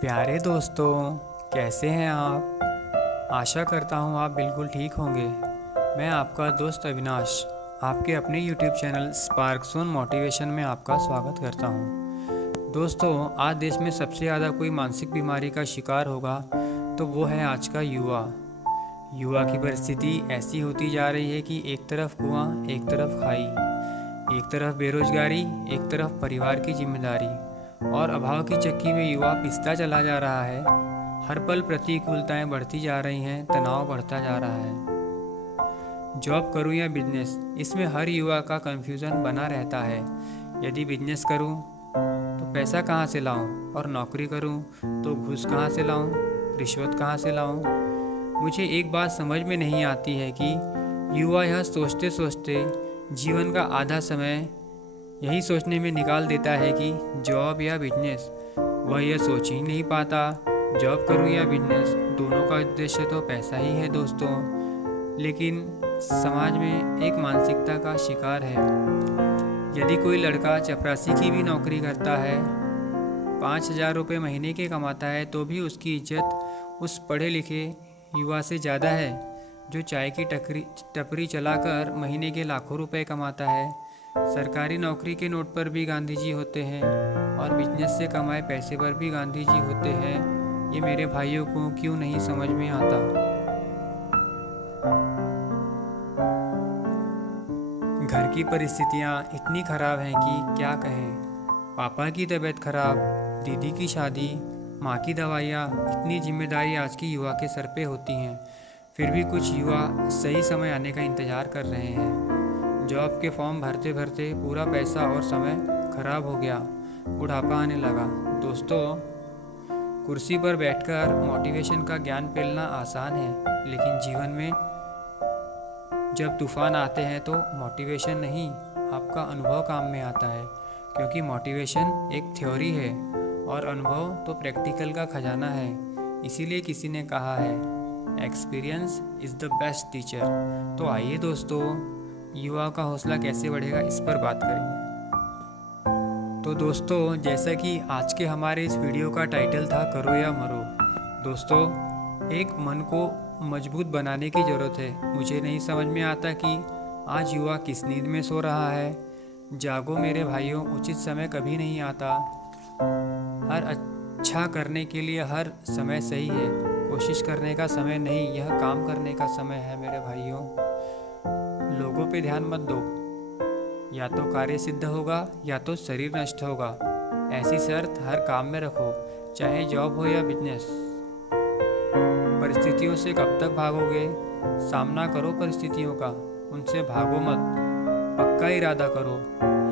प्यारे दोस्तों, कैसे हैं आप। आशा करता हूँ आप बिल्कुल ठीक होंगे। मैं आपका दोस्त अविनाश आपके अपने YouTube channel sparks on motivation में आपका स्वागत करता हूँ। दोस्तों, आज देश में सबसे ज़्यादा कोई मानसिक बीमारी का शिकार होगा तो वो है आज का युवा की परिस्थिति ऐसी होती जा रही है कि एक तरफ कुआं, एक तरफ खाई, एक तरफ बेरोजगारी, एक तरफ परिवार की जिम्मेदारी और अभाव की चक्की में युवा पिसता चला जा रहा है। हर पल प्रतिकूलताएं बढ़ती जा रही हैं, तनाव बढ़ता जा रहा है। जॉब करूं या बिजनेस, इसमें हर युवा का कंफ्यूजन बना रहता है। यदि बिजनेस करूं तो पैसा कहां से लाऊं, और नौकरी करूं तो घूस कहां से लाऊं, रिश्वत कहां से लाऊं। मुझे एक बात समझ में नहीं आती है कि युवा यह सोचते सोचते जीवन का आधा समय यही सोचने में निकाल देता है कि जॉब या बिजनेस। वह यह सोच ही नहीं पाता जॉब करूं या बिजनेस, दोनों का उद्देश्य तो पैसा ही है दोस्तों। लेकिन समाज में एक मानसिकता का शिकार है। यदि कोई लड़का चपरासी की भी नौकरी करता है, 5,000 रुपये महीने के कमाता है, तो भी उसकी इज्जत उस पढ़े लिखे युवा से ज़्यादा है जो चाय की टपरी चलाकर महीने के लाखों रुपए कमाता है। सरकारी नौकरी के नोट पर भी गांधी जी होते हैं और बिजनेस से कमाए पैसे पर भी गांधी जी होते हैं। ये मेरे भाइयों को क्यों नहीं समझ में आता। घर की परिस्थितियाँ इतनी खराब हैं कि क्या कहें। पापा की तबीयत खराब, दीदी की शादी, माँ की दवाइयाँ, इतनी जिम्मेदारी आज की युवा के सर पे होती हैं। फिर भी कुछ युवा सही समय आने का इंतज़ार कर रहे हैं। जॉब के फॉर्म भरते भरते पूरा पैसा और समय खराब हो गया, बुढ़ापा आने लगा। दोस्तों, कुर्सी पर बैठकर मोटिवेशन का ज्ञान पेलना आसान है, लेकिन जीवन में जब तूफान आते हैं तो मोटिवेशन नहीं, आपका अनुभव काम में आता है। क्योंकि मोटिवेशन एक थ्योरी है और अनुभव तो प्रैक्टिकल का खजाना है। इसीलिए किसी ने कहा है, experience is the best teacher. तो आइए दोस्तों, युवा का हौसला कैसे बढ़ेगा इस पर बात करेंगे। तो दोस्तों, जैसा कि आज के हमारे इस वीडियो का टाइटल था करो या मरो। दोस्तों, एक मन को मजबूत बनाने की ज़रूरत है। मुझे नहीं समझ में आता कि आज युवा किस नींद में सो रहा है। जागो मेरे भाइयों, उचित समय कभी नहीं आता। हर अच्छा करने के लिए हर समय सही है। कोशिश करने का समय नहीं, यह काम करने का समय है मेरे भाइयों। लोगों पे ध्यान मत दो, या तो कार्य सिद्ध होगा या तो शरीर नष्ट होगा। ऐसी शर्त हर काम में रखो, चाहे जॉब हो या बिजनेस। परिस्थितियों से कब तक भागोगे? सामना करो परिस्थितियों का, उनसे भागो मत। पक्का इरादा करो,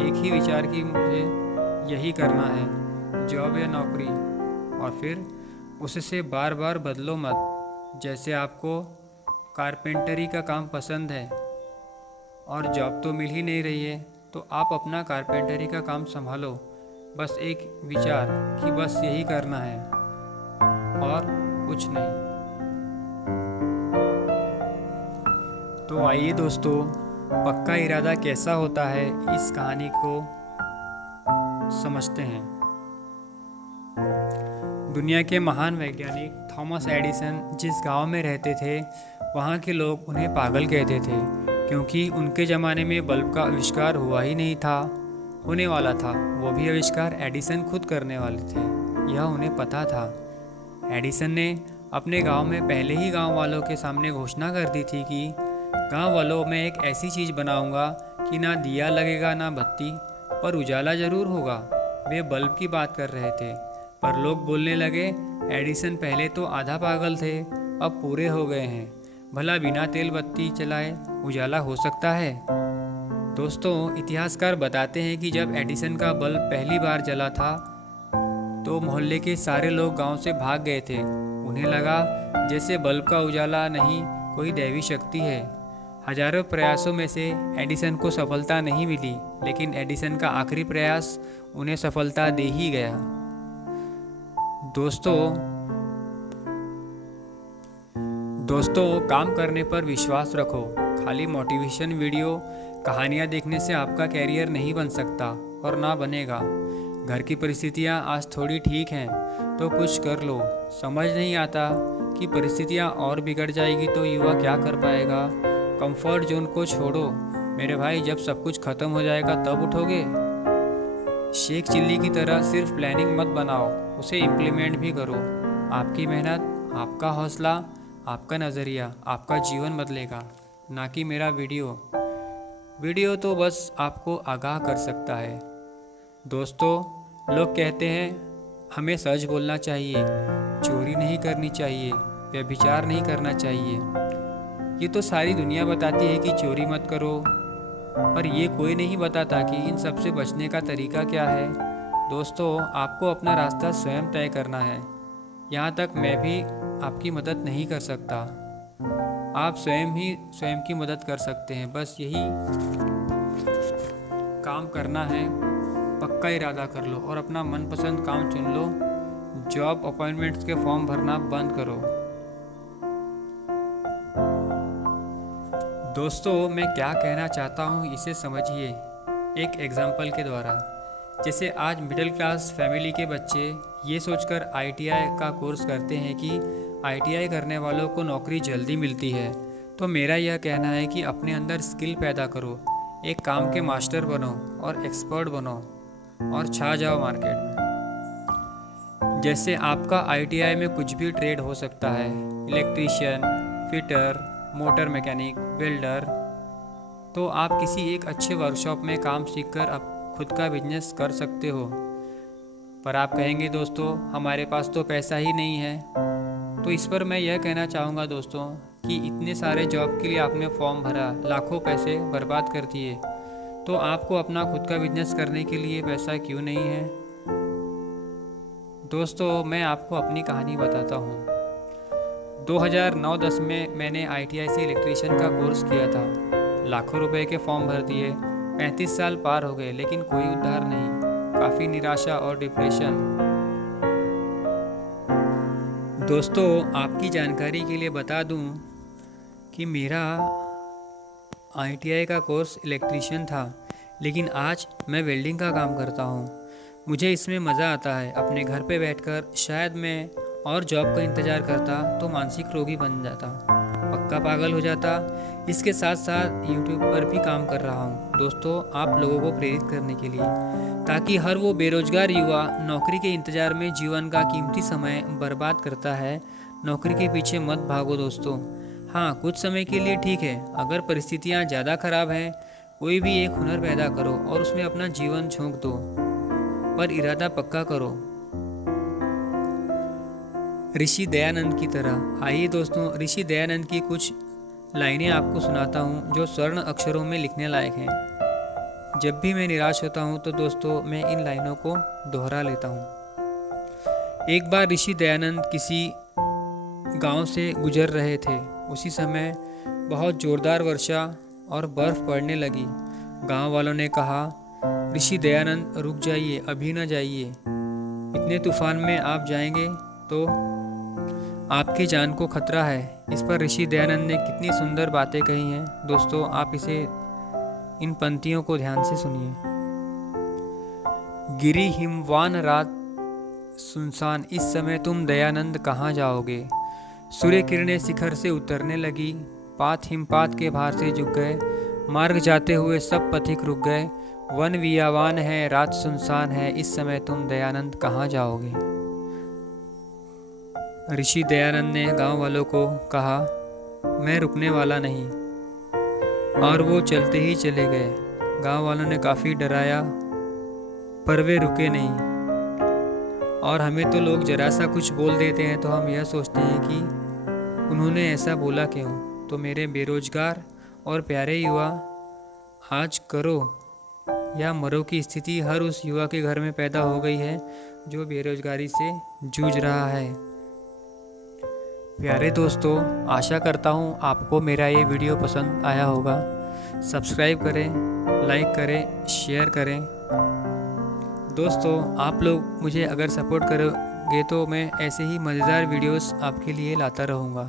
एक ही विचार की मुझे यही करना है, जॉब या नौकरी, और फिर उससे बार बार बदलो मत। जैसे आपको कारपेंटरी का काम पसंद है और जॉब तो मिल ही नहीं रही है, तो आप अपना कारपेंटरी का काम संभालो। बस एक विचार कि बस यही करना है और कुछ नहीं। तो आइए दोस्तों, पक्का इरादा कैसा होता है इस कहानी को समझते हैं। दुनिया के महान वैज्ञानिक थॉमस एडिसन जिस गांव में रहते थे, वहां के लोग उन्हें पागल कहते थे, क्योंकि उनके ज़माने में बल्ब का आविष्कार हुआ ही नहीं था। होने वाला था, वो भी आविष्कार एडिसन खुद करने वाले थे, यह उन्हें पता था। एडिसन ने अपने गांव में पहले ही गांव वालों के सामने घोषणा कर दी थी कि गांव वालों, मैं एक ऐसी चीज़ बनाऊंगा कि ना दिया लगेगा ना बत्ती, पर उजाला ज़रूर होगा। वे बल्ब की बात कर रहे थे, पर लोग बोलने लगे, एडिसन पहले तो आधा पागल थे, अब पूरे हो गए हैं। भला बिना तेल बत्ती चलाए उजाला हो सकता है? दोस्तों, इतिहासकार बताते हैं कि जब एडिसन का बल्ब पहली बार जला था तो मोहल्ले के सारे लोग गांव से भाग गए थे। उन्हें लगा जैसे बल्ब का उजाला नहीं, कोई दैवी शक्ति है। हजारों प्रयासों में से एडिसन को सफलता नहीं मिली, लेकिन एडिसन का आखिरी प्रयास उन्हें सफलता दे ही गया। दोस्तों, काम करने पर विश्वास रखो। खाली मोटिवेशन वीडियो, कहानियाँ देखने से आपका कैरियर नहीं बन सकता और ना बनेगा। घर की परिस्थितियाँ आज थोड़ी ठीक हैं तो कुछ कर लो। समझ नहीं आता कि परिस्थितियाँ और बिगड़ जाएगी तो युवा क्या कर पाएगा। कंफर्ट जोन को छोड़ो मेरे भाई, जब सब कुछ खत्म हो जाएगा तब उठोगे। शेख चिल्ली की तरह सिर्फ प्लानिंग मत बनाओ, उसे इम्प्लीमेंट भी करो। आपकी मेहनत, आपका हौसला, आपका नज़रिया आपका जीवन बदलेगा, ना कि मेरा वीडियो तो बस आपको आगाह कर सकता है। दोस्तों, लोग कहते हैं हमें सच बोलना चाहिए, चोरी नहीं करनी चाहिए, व्यभिचार नहीं करना चाहिए। ये तो सारी दुनिया बताती है कि चोरी मत करो, पर ये कोई नहीं बताता कि इन सब से बचने का तरीका क्या है। दोस्तों, आपको अपना रास्ता स्वयं तय करना है। यहाँ तक मैं भी आपकी मदद नहीं कर सकता, आप स्वयं ही स्वयं की मदद कर सकते हैं। बस यही काम करना है, पक्का इरादा कर लो और अपना मनपसंद काम चुन लो। जॉब अपॉइंटमेंट्स के फॉर्म भरना बंद करो। दोस्तों, मैं क्या कहना चाहता हूँ इसे समझिए एक एग्जाम्पल के द्वारा। जैसे आज मिडिल क्लास फैमिली के बच्चे ये सोचकर ITI का कोर्स करते हैं कि ITI करने वालों को नौकरी जल्दी मिलती है, तो मेरा यह कहना है कि अपने अंदर स्किल पैदा करो, एक काम के मास्टर बनो और एक्सपर्ट बनो और छा जाओ मार्केट में। जैसे आपका ITI में कुछ भी ट्रेड हो सकता है, electrician, fitter, motor mechanic, welder. तो आप किसी एक अच्छे वर्कशॉप में काम सीखकर अब खुद का बिजनेस कर सकते हो। पर आप कहेंगे दोस्तों हमारे पास तो पैसा ही नहीं है। तो इस पर मैं यह कहना चाहूँगा दोस्तों कि इतने सारे जॉब के लिए आपने फॉर्म भरा, लाखों पैसे बर्बाद कर दिए, तो आपको अपना खुद का बिजनेस करने के लिए पैसा क्यों नहीं है। दोस्तों, मैं आपको अपनी कहानी बताता हूँ। 2009-10 में मैंने ITI से इलेक्ट्रीशियन का कोर्स किया था। लाखों रुपए के फॉर्म भर दिए, 35 साल पार हो गए लेकिन कोई उद्धार नहीं, काफ़ी निराशा और डिप्रेशन। दोस्तों, आपकी जानकारी के लिए बता दूं कि मेरा ITI का कोर्स इलेक्ट्रीशियन था, लेकिन आज मैं वेल्डिंग का काम करता हूं। मुझे इसमें मज़ा आता है। अपने घर पे बैठकर शायद मैं और जॉब का इंतज़ार करता तो मानसिक रोगी बन जाता, पक्का पागल हो जाता। इसके साथ साथ YouTube पर भी काम कर रहा हूँ दोस्तों, आप लोगों को प्रेरित करने के लिए, ताकि हर वो बेरोजगार युवा नौकरी के इंतज़ार में जीवन का कीमती समय बर्बाद करता है, नौकरी के पीछे मत भागो दोस्तों। हाँ, कुछ समय के लिए ठीक है, अगर परिस्थितियाँ ज़्यादा ख़राब हैं, कोई भी एक हुनर पैदा करो और उसमें अपना जीवन झोंक दो, पर इरादा पक्का करो, ऋषि दयानंद की तरह। आइए दोस्तों, ऋषि दयानंद की कुछ लाइनें आपको सुनाता हूँ जो स्वर्ण अक्षरों में लिखने लायक हैं। जब भी मैं निराश होता हूँ तो दोस्तों मैं इन लाइनों को दोहरा लेता हूँ। एक बार ऋषि दयानंद किसी गांव से गुजर रहे थे। उसी समय बहुत ज़ोरदार वर्षा और बर्फ़ पड़ने लगी। गांव वालों ने कहा, ऋषि दयानंद रुक जाइए, अभी न जाइए, इतने तूफान में आप जाएंगे तो आपकी जान को खतरा है। इस पर ऋषि दयानंद ने कितनी सुंदर बातें कही हैं दोस्तों, आप इन पंक्तियों को ध्यान से सुनिए। गिरी हिमवान रात सुनसान, इस समय तुम दयानंद कहाँ जाओगे। सूर्य किरणें शिखर से उतरने लगी, पात हिमपात के भार से झुक गए, मार्ग जाते हुए सब पथिक रुक गए। वन वियावान है, रात सुनसान है, इस समय तुम दयानंद कहाँ जाओगे। ऋषि दयानंद ने गांव वालों को कहा, मैं रुकने वाला नहीं, और वो चलते ही चले गए। गांव वालों ने काफ़ी डराया, पर वे रुके नहीं। और हमें तो लोग जरा सा कुछ बोल देते हैं तो हम यह सोचते हैं कि उन्होंने ऐसा बोला क्यों। तो मेरे बेरोजगार और प्यारे युवा, आज करो या मरो की स्थिति हर उस युवा के घर में पैदा हो गई है जो बेरोजगारी से जूझ रहा है। प्यारे दोस्तों, आशा करता हूँ आपको मेरा ये वीडियो पसंद आया होगा। सब्सक्राइब करें, लाइक करें, शेयर करें। दोस्तों, आप लोग मुझे अगर सपोर्ट करोगे तो मैं ऐसे ही मज़ेदार वीडियोस आपके लिए लाता रहूँगा।